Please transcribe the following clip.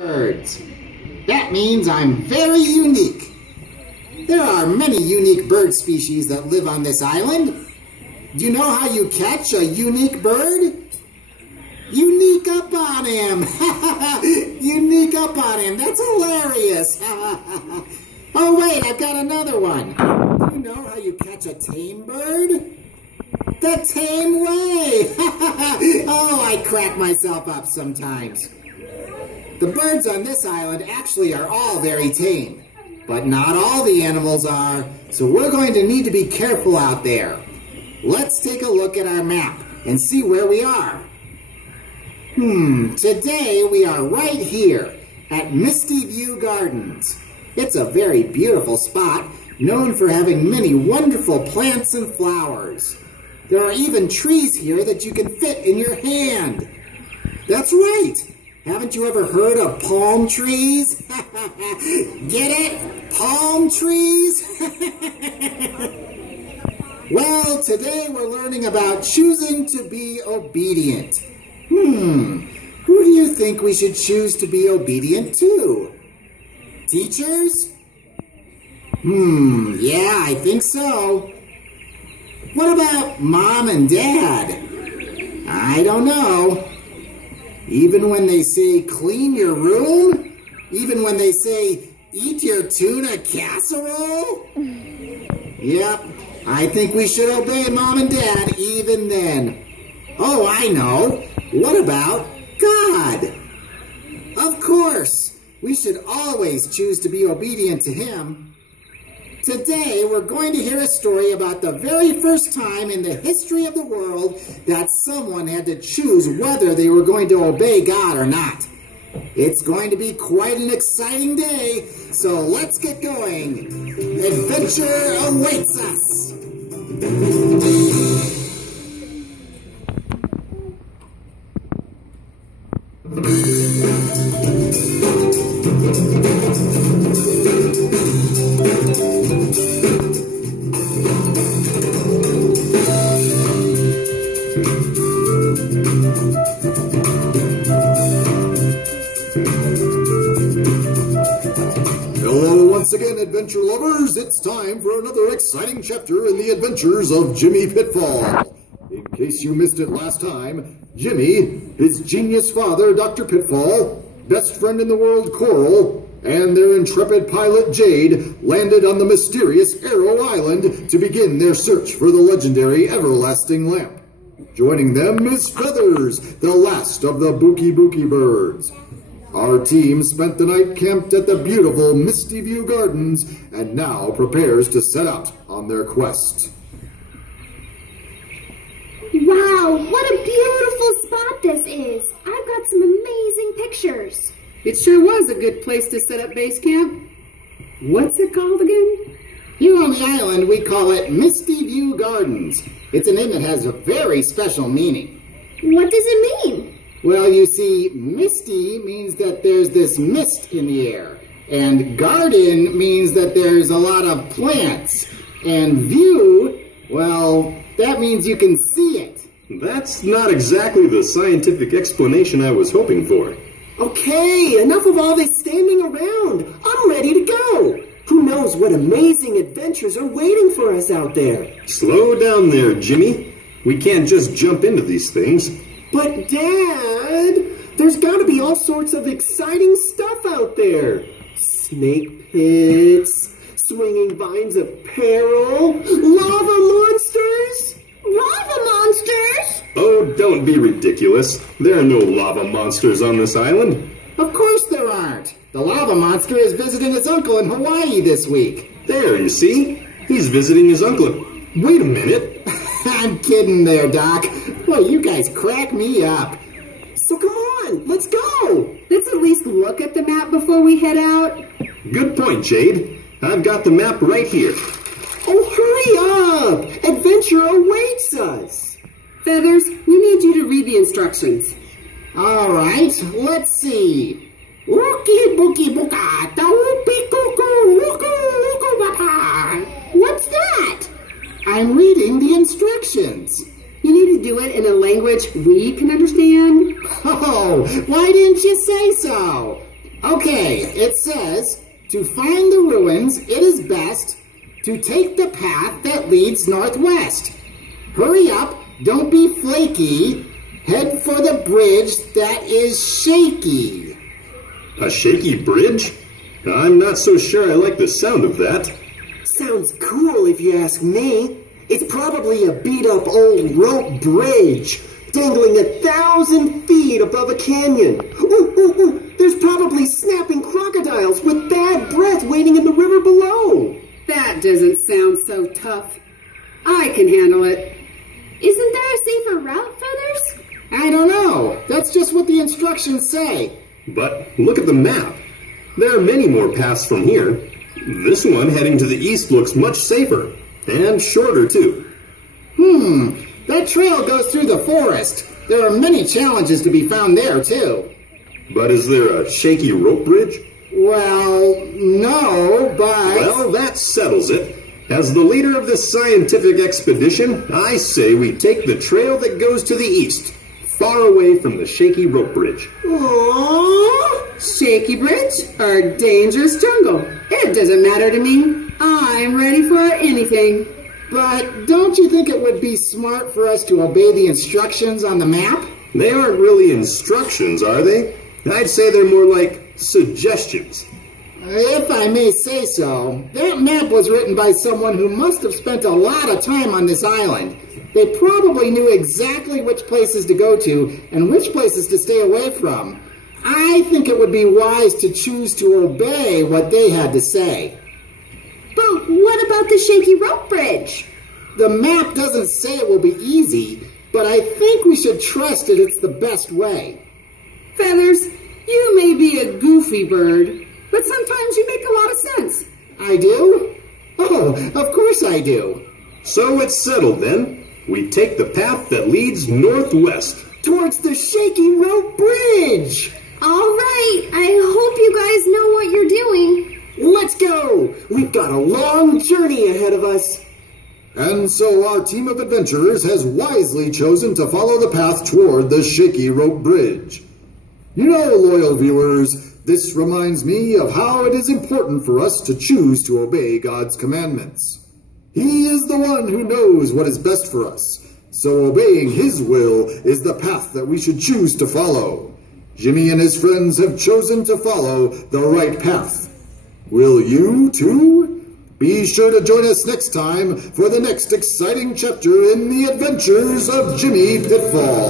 Birds. That means I'm very unique. There are many unique bird species that live on this island. Do you know how you catch a unique bird? Unique up on him. Unique up on him. That's hilarious. Oh, wait, I've got another one. Do you know how you catch a tame bird? The tame way. Oh, I crack myself up sometimes. The birds on this island actually are all very tame, but not all the animals are, so we're going to need to be careful out there. Let's take a look at our map and see where we are. Today we are right here at Misty View Gardens. It's a very beautiful spot, known for having many wonderful plants and flowers. There are even trees here that you can fit in your hand. That's right! Haven't you ever heard of palm trees? Get it? Palm trees? Well, today we're learning about choosing to be obedient. Who do you think we should choose to be obedient to? Teachers? Yeah, I think so. What about mom and dad? I don't know. Even when they say clean your room? Even when they say eat your tuna casserole? Yep, I think we should obey mom and dad even then. Oh, I know. What about God? Of course, we should always choose to be obedient to Him. Today, we're going to hear a story about the very first time in the history of the world that someone had to choose whether they were going to obey God or not. It's going to be quite an exciting day, so let's get going. Adventure awaits us. Hello once again, adventure lovers. It's time for another exciting chapter in the adventures of Jimmy Pitfall. In case you missed it last time, Jimmy, his genius father, Dr. Pitfall, best friend in the world, Coral, and their intrepid pilot, Jade, landed on the mysterious Arrow Island to begin their search for the legendary everlasting lamp. Joining them is Feathers, the last of the Bookie birds. Our team spent the night camped at the beautiful Misty View Gardens and now prepares to set out on their quest. Wow, what a beautiful spot this is! I've got some amazing pictures. It sure was a good place to set up base camp. What's it called again? Here on the island, we call it Misty View Gardens. It's a name that has a very special meaning. What does it mean? Well, you see, misty means that there's this mist in the air. And garden means that there's a lot of plants. And view, well, that means you can see it. That's not exactly the scientific explanation I was hoping for. Okay, enough of all this standing around. I'm ready to go. Who knows what amazing adventures are waiting for us out there? Slow down there, Jimmy. We can't just jump into these things. But, Dad, there's got to be all sorts of exciting stuff out there. Snake pits, swinging vines of peril, lava monsters. Lava monsters? Oh, don't be ridiculous. There are no lava monsters on this island. Of course there aren't. The lava monster is visiting his uncle in Hawaii this week. There, you see? He's visiting his uncle. Wait a minute. I'm kidding there, Doc. Boy, you guys crack me up. So come on, let's go. Let's at least look at the map before we head out. Good point, Jade. I've got the map right here. Oh, hurry up! Adventure awaits us. Feathers, we need you to read the instructions. All right, let's see. Wookie bookie booka, da whoopie cuckoo, wooku wooku wapa. What's that? I'm reading the instructions. You need to do it in a language we can understand. Oh, why didn't you say so? Okay, it says, to find the ruins, it is best to take the path that leads northwest. Hurry up, don't be flaky. Head for the bridge that is shaky. A shaky bridge? I'm not so sure I like the sound of that. Sounds cool if you ask me. It's probably a beat-up old rope bridge, dangling 1,000 feet above a canyon. Ooh, there's probably snapping crocodiles with bad breath waiting in the river below. That doesn't sound so tough. I can handle it. Isn't there a safer route, Feathers? I don't know. That's just what the instructions say. But look at the map. There are many more paths from here. This one heading to the east looks much safer. And shorter, too. That trail goes through the forest. There are many challenges to be found there, too. But is there a shaky rope bridge? Well, no, but... Well, that settles it. As the leader of this scientific expedition, I say we take the trail that goes to the east, far away from the shaky rope bridge. Aww, shaky bridge or dangerous jungle? It doesn't matter to me. I'm ready for anything. But don't you think it would be smart for us to obey the instructions on the map? They aren't really instructions, are they? I'd say they're more like suggestions. If I may say so, that map was written by someone who must have spent a lot of time on this island. They probably knew exactly which places to go to and which places to stay away from. I think it would be wise to choose to obey what they had to say. But what about the shaky rope bridge? The map doesn't say it will be easy, but I think we should trust that it's the best way. Feathers, you may be a goofy bird, but sometimes you make a lot of sense. I do? Oh, of course I do. So it's settled then. We take the path that leads northwest. Towards the shaky rope bridge. All right, I hope you guys know what you're doing. Let's go! We've got a long journey ahead of us. And so our team of adventurers has wisely chosen to follow the path toward the shaky rope bridge. You know, loyal viewers, this reminds me of how it is important for us to choose to obey God's commandments. He is the one who knows what is best for us, so obeying His will is the path that we should choose to follow. Jimmy and his friends have chosen to follow the right path. Will you, too? Be sure to join us next time for the next exciting chapter in the adventures of Jimmy Pitfall.